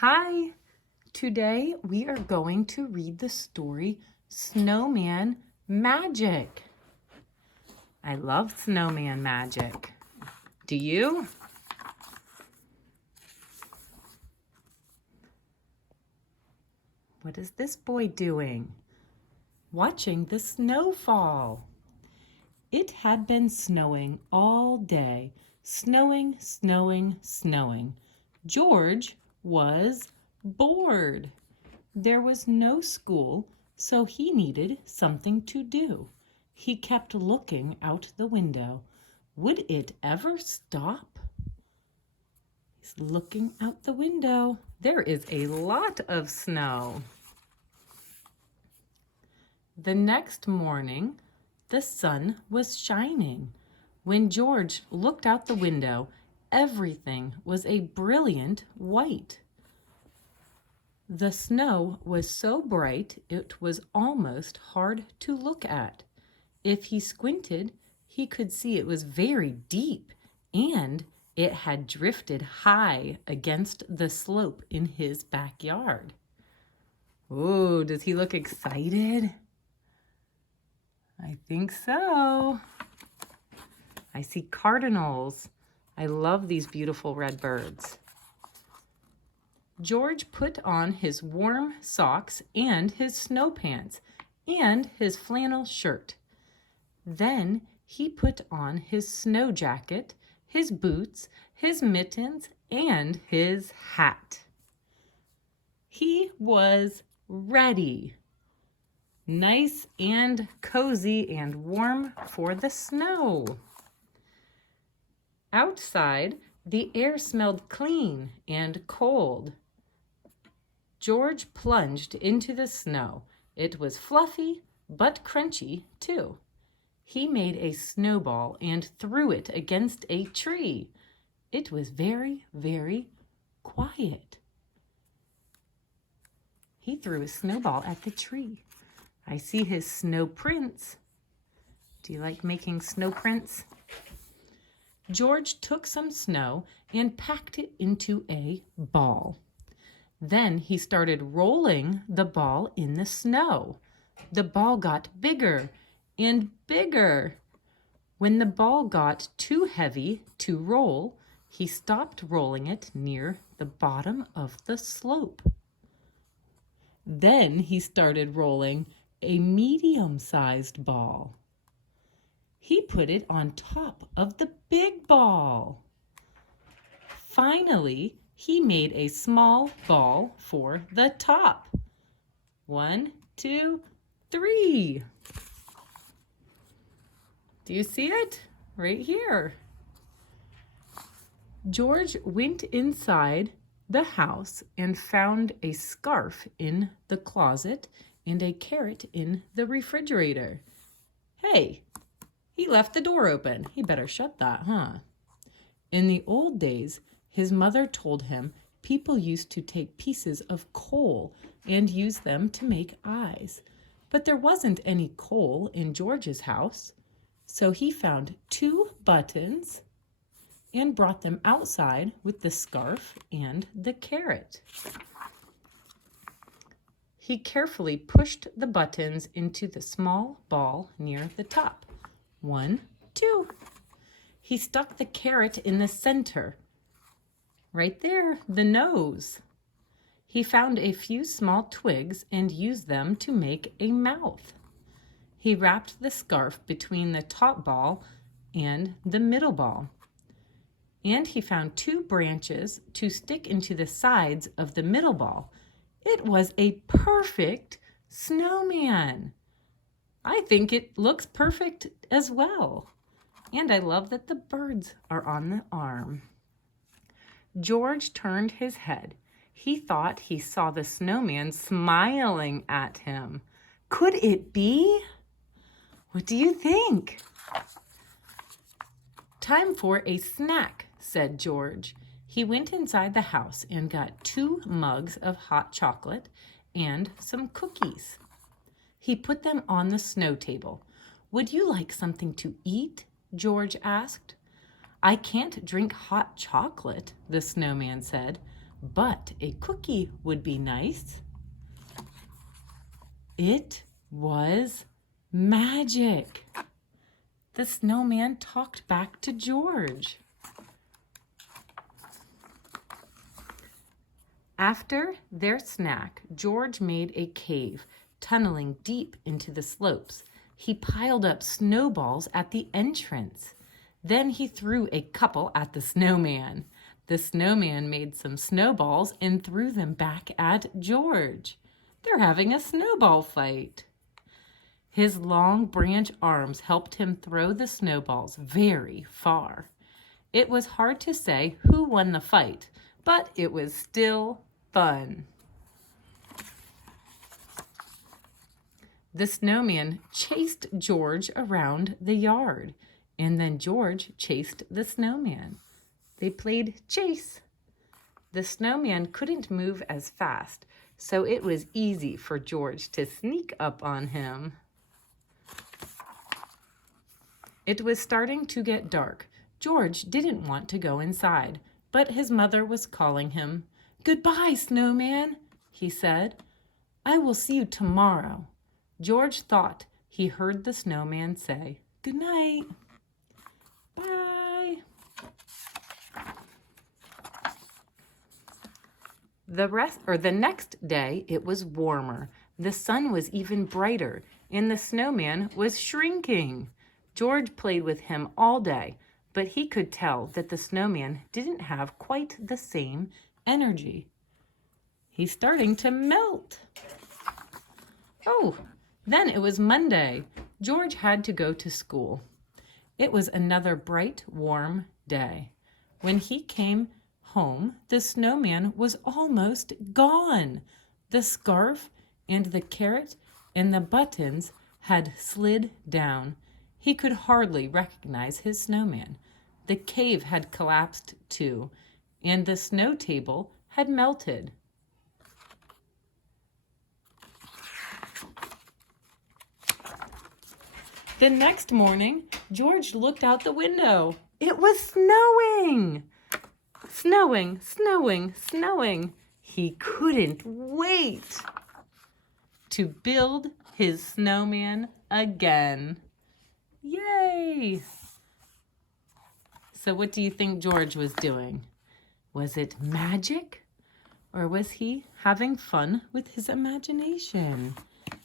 Hi! Today we are going to read the story Snowman Magic. I love snowman magic. Do you? What is this boy doing? Watching the snowfall. It had been snowing all day. Snowing, snowing, snowing. George was bored. There was no school, so he needed something to do. He kept looking out the window. Would it ever stop? He's looking out the window. There is a lot of snow. The next morning, the sun was shining. When George looked out the window, everything was a brilliant white. The snow was so bright it was almost hard to look at. If he squinted, he could see it was very deep and it had drifted high against the slope in his backyard. Ooh, does he look excited? I think so. I see cardinals. I love these beautiful red birds. George put on his warm socks and his snow pants and his flannel shirt. Then he put on his snow jacket, his boots, his mittens, and his hat. He was ready. Nice and cozy and warm for the snow. Outside, the air smelled clean and cold. George plunged into the snow. It was fluffy, but crunchy, too. He made a snowball and threw it against a tree. It was very, very quiet. He threw a snowball at the tree. I see his snow prints. Do you like making snow prints? George took some snow and packed it into a ball. Then he started rolling the ball in the snow. The ball got bigger and bigger. When the ball got too heavy to roll, he stopped rolling it near the bottom of the slope. Then he started rolling a medium-sized ball. He put it on top of the big ball. Finally, he made a small ball for the top. 1, 2, 3. Do you see it? Right here. George went inside the house and found a scarf in the closet and a carrot in the refrigerator. Hey, he left the door open. He better shut that, huh? In the old days, his mother told him people used to take pieces of coal and use them to make eyes. But there wasn't any coal in George's house, so he found 2 buttons and brought them outside with the scarf and the carrot. He carefully pushed the buttons into the small ball near the top. 1, 2. He stuck the carrot in the center. Right there, the nose. He found a few small twigs and used them to make a mouth. He wrapped the scarf between the top ball and the middle ball. And he found 2 branches to stick into the sides of the middle ball. It was a perfect snowman. I think it looks perfect as well. And I love that the birds are on the arm. George turned his head. He thought he saw the snowman smiling at him. Could it be? What do you think? Time for a snack, said George. He went inside the house and got 2 mugs of hot chocolate and some cookies. He put them on the snow table. Would you like something to eat? George asked. I can't drink hot chocolate, the snowman said, but a cookie would be nice. It was magic. The snowman talked back to George. After their snack, George made a cave, tunneling deep into the slopes. He piled up snowballs at the entrance. Then he threw a couple at the snowman. The snowman made some snowballs and threw them back at George. They're having a snowball fight. His long branch arms helped him throw the snowballs very far. It was hard to say who won the fight, but it was still fun. The snowman chased George around the yard, and then George chased the snowman. They played chase. The snowman couldn't move as fast, so it was easy for George to sneak up on him. It was starting to get dark. George didn't want to go inside, but his mother was calling him. "Goodbye, snowman," he said. "I will see you tomorrow." George thought he heard the snowman say, "Good night." Bye. The next day, it was warmer. The sun was even brighter, and the snowman was shrinking. George played with him all day, but he could tell that the snowman didn't have quite the same energy. He's starting to melt. Oh, then it was Monday. George had to go to school. It was another bright, warm day. When he came home, the snowman was almost gone. The scarf and the carrot and the buttons had slid down. He could hardly recognize his snowman. The cave had collapsed too, and the snow table had melted. The next morning, George looked out the window. It was snowing! Snowing, snowing, snowing. He couldn't wait to build his snowman again. Yay! So what do you think George was doing? Was it magic? Or was he having fun with his imagination,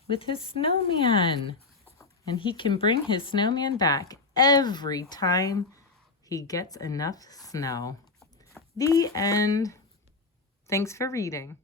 with his snowman? And he can bring his snowman back every time he gets enough snow. The end. Thanks for reading.